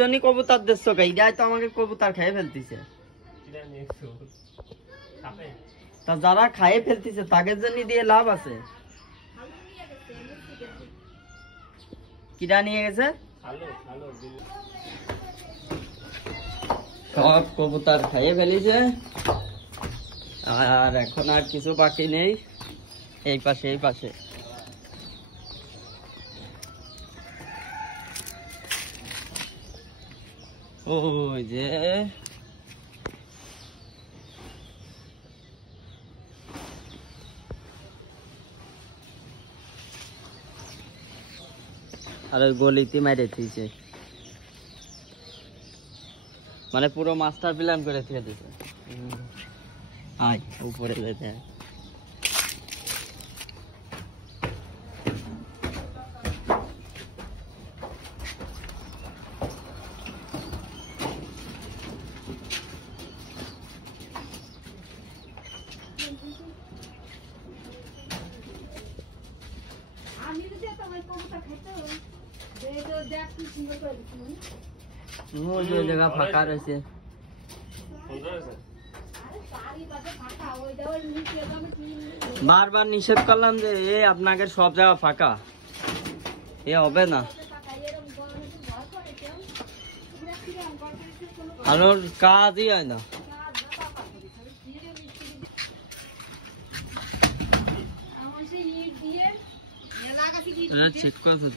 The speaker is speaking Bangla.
জনি কবুতর দেখছো কে? যাই তো আমাকে কবুতর খেয়ে ফেলতিছে। তা যারা খাইয়ে ফেলতিছে তাদের জন্য দিয়ে লাভ আছে? কিরা নিয়ে গেছে? সব কবুতর খাইয়ে ফেলিছে আর এখন আর কিছু বাকি নেই। এই পাশে এই পাশে ওই যে আর ওই গলিতে মেরে দিয়েছে, মানে পুরো মাস্টার প্ল্যান করে দিয়ে দিয়েছে। আয় উপরে যেতে জায়গা ফাঁকা রয়েছে। বারবার নিষেধ করলাম যে আপনাকে সব জায়গা ফাঁকা, এ হবে না। আলোর কাজই হয় না। ঠিক কথা।